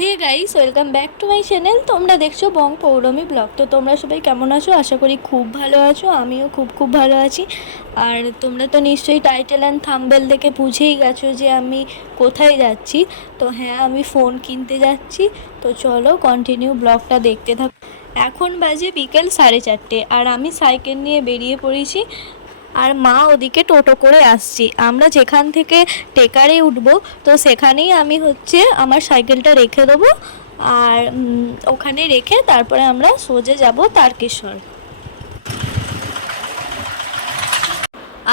Hey guys welcome back to my channel তোমরা দেখছ বং পৌরমী blog. তো তোমরা সবাই কেমন আছো? আশা করি খুব ভালো আছো, আমিও খুব খুব ভালো আছি। আর তোমরা তো নিশ্চয়ই টাইটেল অ্যান্ড থাম্বেল দেখে বুঝেই গেছো যে আমি কোথায় যাচ্ছি। তো হ্যাঁ আমি ফোন কিনতে যাচ্ছি। তো চলো কন্টিনিউ ব্লগটা দেখতে থাক। এখন বাজে বিকেল সাড়ে চারটে, আর আমি সাইকেল নিয়ে বেরিয়ে পড়েছি। আর মা ওদিকে টোটো করে আসছি। আমরা যেখান থেকে টেকারে উঠবো, তো সেখানেই আমি হচ্ছে আমার সাইকেলটা রেখে দেবো আর ওখানে রেখে তারপরে আমরা সোজে যাব তারকেশ্বর।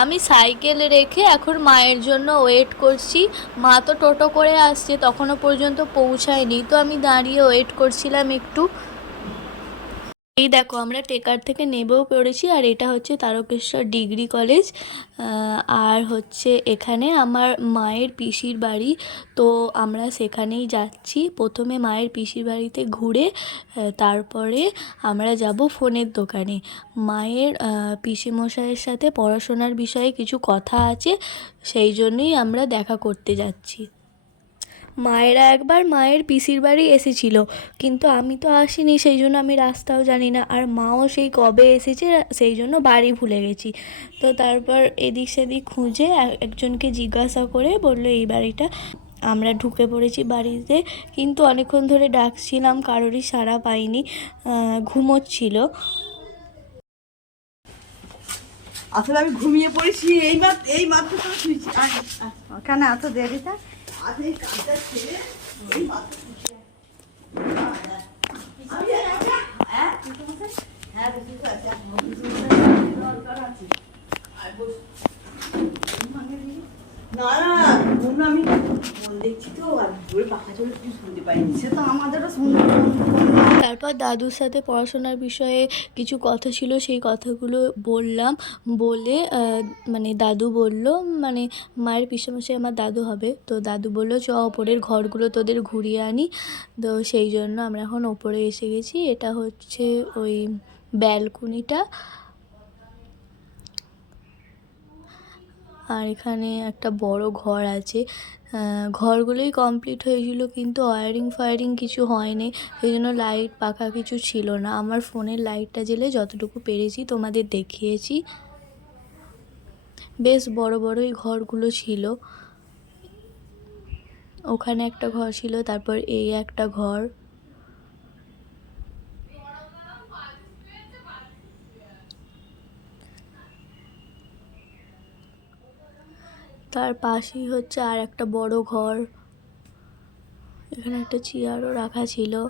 আমি সাইকেল রেখে এখন মায়ের জন্য ওয়েট করছি। মা তো টোটো করে আসছে, তখনও পর্যন্ত পৌঁছায়নি। তো আমি দাঁড়িয়ে ওয়েট করছিলাম একটু। এই দেখো, আমরা টেকার থেকে নেবেও পড়েছি, আর এটা হচ্ছে তারকেশ্বর ডিগ্রি কলেজ। আর হচ্ছে এখানে আমার মায়ের পিসির বাড়ি, তো আমরা সেখানেই যাচ্ছি। প্রথমে মায়ের পিসির বাড়িতে ঘুরে তারপরে আমরা যাব ফোনের দোকানে। মায়ের পিসিমশাইয়ের সাথে পড়াশোনার বিষয়ে কিছু কথা আছে, সেই জন্যই আমরা দেখা করতে যাচ্ছি। মায়েরা একবার মায়ের পিসির বাড়ি এসেছিল। কিন্তু আমি তো আসিনি সেই জন্য আমি রাস্তাও জানি না। আর মাও সেই কবে এসেছে সেই জন্য বাড়ি ভুলে গেছি। তো তারপর এদিক সেদিক খুঁজে একজনকে জিজ্ঞাসা করে বলল এই বাড়িটা আমরা ঢুকে পড়েছি বাড়িতে। কিন্তু অনেকক্ষণ ধরে ডাকছিলাম কারোরই সাড়া পাইনি ঘুমোচ্ছিল। আসলে আমি ঘুমিয়ে পড়েছি এই মাত্র এই মাত্র। কেন এত দেরিতে আজ কাজটা ছেড়ে এই মাত্র। আমি। হ্যাঁ, হ্যাঁ, পিসেমশাই আছে। দরকার আছে। আর বস। না না আমি তারপর দাদুর সাথে পড়াশোনার বিষয়ে কিছু কথা ছিল, সেই কথাগুলো বললাম। বলে মানে দাদু বলল মানে মায়ের পিছামশাই আমার দাদু হবে। তো দাদু বলল, চ, ওপরের ঘরগুলো তোদের ঘুরিয়ে আনি। তো সেই জন্য আমরা এখন ওপরে এসে গেছি। এটা হচ্ছে ওই ব্যালকনিটা। আর এখানে একটা বড় ঘর আছে। ঘরগুলোই কমপ্লিট হয়েছিল কিন্তু ওয়ারিং ফায়ারিং কিছু হয়নি। সেই জন্য লাইট পাখা কিছু ছিল না। আমার ফোনের লাইটটা জেলে যতটুকু পেরেছি তোমাদের দেখিয়েছি। বেশ বড় বড়ই ঘরগুলো ছিল। ওখানে একটা ঘর ছিল, তারপর এই একটা ঘর। তার পাশেই হচ্ছে আর একটা বড় ঘর। এখানে একটা চেয়ারও রাখা ছিল।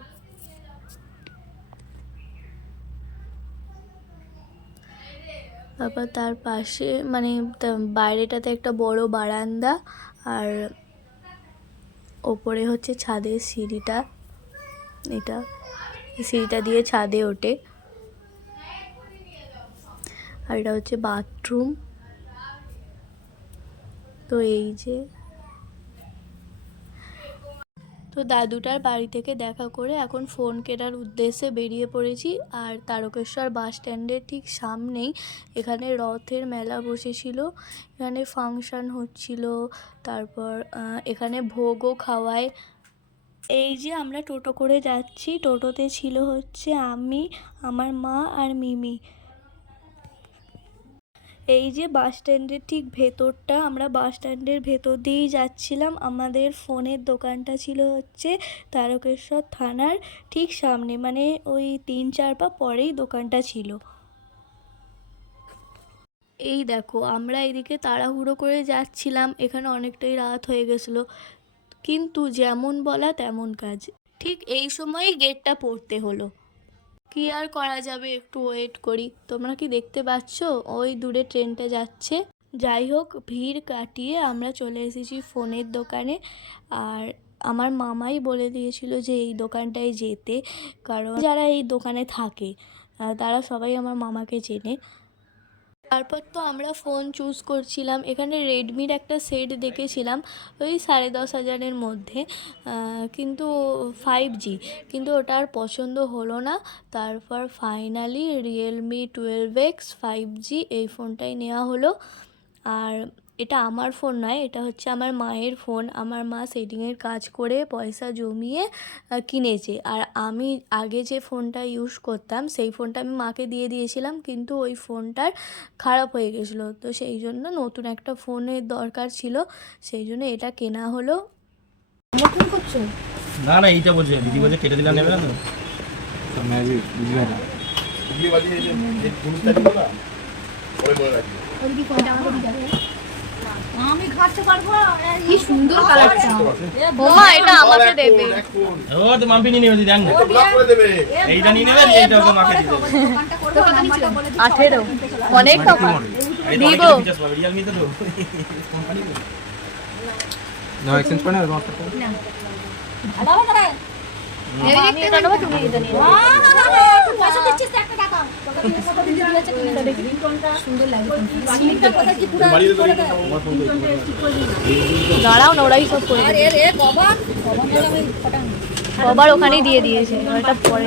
তারপর তার পাশে মানে বাইরেটাতে একটা বড় বারান্দা আর ওপরে হচ্ছে ছাদের সিঁড়িটা। এটা সিঁড়িটা দিয়ে ছাদে ওঠে। আর এটা হচ্ছে বাথরুম। তো এই যে। তো দাদুটার বাড়ি থেকে দেখা করে এখন ফোন কেনার উদ্দেশ্যে বেরিয়ে পড়েছি আর তারকেশ্বর বাস স্ট্যান্ডের ঠিক সামনেই এখানে রথের মেলা বসেছিল। এখানে ফাংশন হচ্ছিল, তারপর এখানে ভোগও খাওয়ায়। এই যে আমরা টোটো করে যাচ্ছি, টোটোতে ছিল হচ্ছে আমি, আমার মা আর মিমি। এই যে বাস স্ট্যান্ডের ঠিক ভেতরটা, আমরা বাস স্ট্যান্ডের ভেতর দিয়েই যাচ্ছিলাম। আমাদের ফোনের দোকানটা ছিল হচ্ছে তারকেশ্বর থানার ঠিক সামনে মানে ওই তিন চার পা পরেই দোকানটা ছিল। এই দেখো, আমরা এদিকে তাড়াহুড়ো করে যাচ্ছিলাম। এখানে অনেকটাই রাত হয়ে গেছিল। কিন্তু যেমন বলা তেমন কাজ। ঠিক এই সময়ই গেটটা পড়তে হলো। কি আর করা যাবে? একটু ওয়েট করি। তোমরা কি দেখতে পাচ্ছ? ওই দূরে ট্রেনটা যাচ্ছে। যাই হোক, ভিড় কাটিয়ে আমরা চলে এসেছি ফোনের দোকানে। আর আমার মামাই বলে দিয়েছিল যে এই দোকানটায় যেতে। কারণ যারা এই দোকানে থাকে তারা সবাই আমার মামাকে চেনে। তারপর তো আমরা ফোন চুজ করছিলাম। এখানে রেডমির একটা সেট দেখেছিলাম, ওই সাড়ে দশ হাজারের মধ্যে কিন্তু ফাইভ জি কিন্তু ওটা আর পছন্দ হলো না। তারপর finally Realme twelve X five G এই ফোনটাই নেওয়া হলো। আর এটা আমার ফোন নয় এটা হচ্ছে আমার মায়ের ফোন। আমার মা সেটিংয়ের কাজ করে পয়সা জমিয়ে কিনেছে। আর আমি আগে যে ফোনটা ইউজ করতাম সেই ফোনটা আমি মাকে দিয়ে দিয়েছিলাম কিন্তু ওই ফোনটার খারাপ হয়ে গেছিল। তো সেই জন্য নতুন একটা ফোনের দরকার ছিল সেই জন্য এটা কেনা হলো। নতুন করছ? না না এইটা বলছে দিদি বলছে কেটে দিলাম নেবে না তো? আমি খাটতে পারব কি সুন্দর কালারটা বোমা এটা আমাকে দেবে। ও তো মাম্পি নিয়ে নেবে দিদি দেখ না। এইটা নিয়ে নেবে এইটা ওকে মাকে দিয়ে দেবে আঠেরো। অনেক টাকা। তো দিব। রিয়েলমিতে তো কোম্পানি তো No, করে নেবে তোমার আমি দাঁড়াও না ওরাই সব করে দেবে। এ রে বাবা আমি ফটাং। সবার ওখানেই দিয়ে দিয়েছে ওটা পরে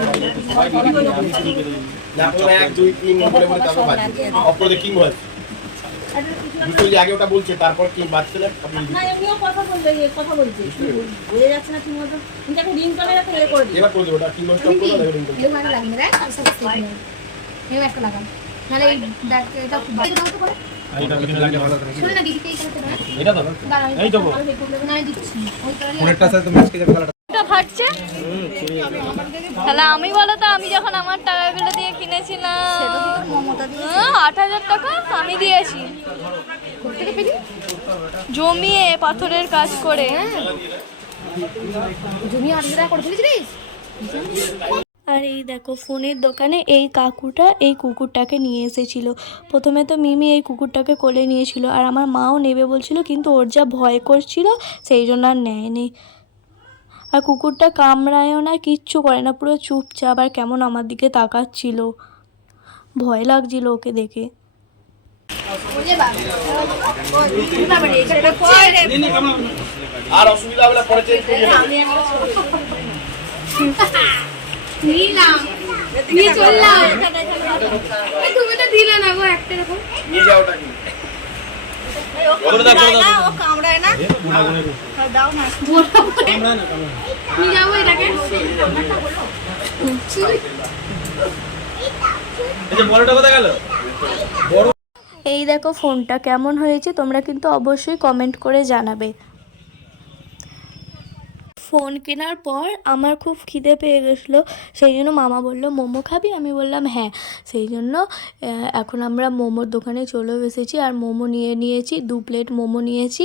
এক দুই তিন বলে বলে তারপর বাজছে অপরে কিং বল দুটো যে আগে ওটা বলছে তারপর কি বাজছে না এমনিও কথা বলবে এ কথা বলছে। হয়ে যাচ্ছে না ঠিক মতো। কিন্তু একটা রিং করে একটা ইয়ে করে এবার করে দেবো ওটা কিং স্টপ করে দেবো রিং এরকম একটা লাগিয়ে দেখ আর সব ঠিক নেই এরকম একটা লাগান। দেখ এটা খুব ভালো। দাও তো করে। দাও এটা তো? দাঁড়াও এই তো না দিচ্ছি। ওই কালারে আমি বলো তো, আমি যখন আমার টাকাগুলো দিয়ে কিনেছিলাম আট হাজার টাকা আমি দিয়েছি। জমিয়ে পাথরের কাজ করে। আর এই দেখো, ফোনের দোকানে এই কাকুটা এই কুকুরটাকে নিয়ে এসেছিল। প্রথমে তো মিমি এই কুকুরটাকে কোলে নিয়েছিল, আর আমার মাও নেবে বলছিল, কিন্তু ওর যা ভয় করছিল, সেই জন্য আর নেয়নি। আর কুকুরটা কামড়ায়ও না কিচ্ছু করে না পুরো চুপচাপ আর কেমন আমার দিকে তাকাচ্ছিল। ভয় লাগছিল ওকে দেখে। আর অসুবিধা হবে পরে চেঞ্জ করে নেবে নিয়ে চললাম। তুমি তো দিলে না গো একটা রকম। নিয়ে যাও ওটা কি? এই যে বড়টা কোথায় গেল? এই দেখো ফোনটা কেমন হয়েছে তোমরা কিন্তু অবশ্যই কমেন্ট করে জানাবে। ফোন কেনার পর আমার খুব খিদে পেয়ে গেছিল। সেই জন্য মামা বলল, মোমো খাবি? আমি বললাম হ্যাঁ। সেই জন্য এখন আমরা মোমোর দোকানে চলেও এসেছি আর মোমো নিয়ে নিয়েছি, দু প্লেট মোমো নিয়েছি।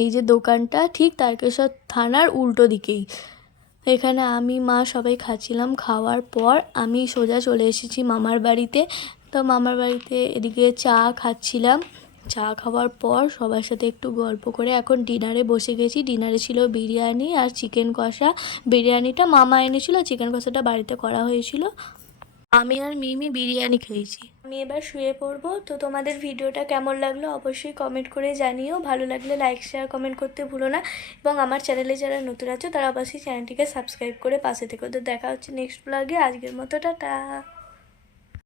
এই যে দোকানটা ঠিক তারকেশ্বর থানার উল্টো দিকেই। এখানে আমি, মা সবাই খাচ্ছিলাম। খাওয়ার পর আমি সোজা চলে এসেছি মামার বাড়িতে। তো মামার বাড়িতে এদিকে চা খাচ্ছিলাম। চা খাওয়ার পর সবার সাথে একটু গল্প করে এখন ডিনারে বসে গেছি। ডিনারে ছিল বিরিয়ানি আর চিকেন কষা। বিরিয়ানিটা মামা এনেছিল, চিকেন কষাটা বাড়িতে করা হয়েছিল। আমি আর মিমি বিরিয়ানি খেয়েছি। আমি এবার শুয়ে পড়ব। তো তোমাদের ভিডিওটা কেমন লাগল অবশ্যই কমেন্ট করে জানিও। ভালো লাগলে লাইক শেয়ার কমেন্ট করতে ভুলো না। এবং আমার চ্যানেলে যারা নতুন আছো, তারা অবশ্যই চ্যানেলটিকে সাবস্ক্রাইব করে পাশে থেকো। তো দেখা হচ্ছে নেক্সট ব্লগে আজকের মতো, টাটা।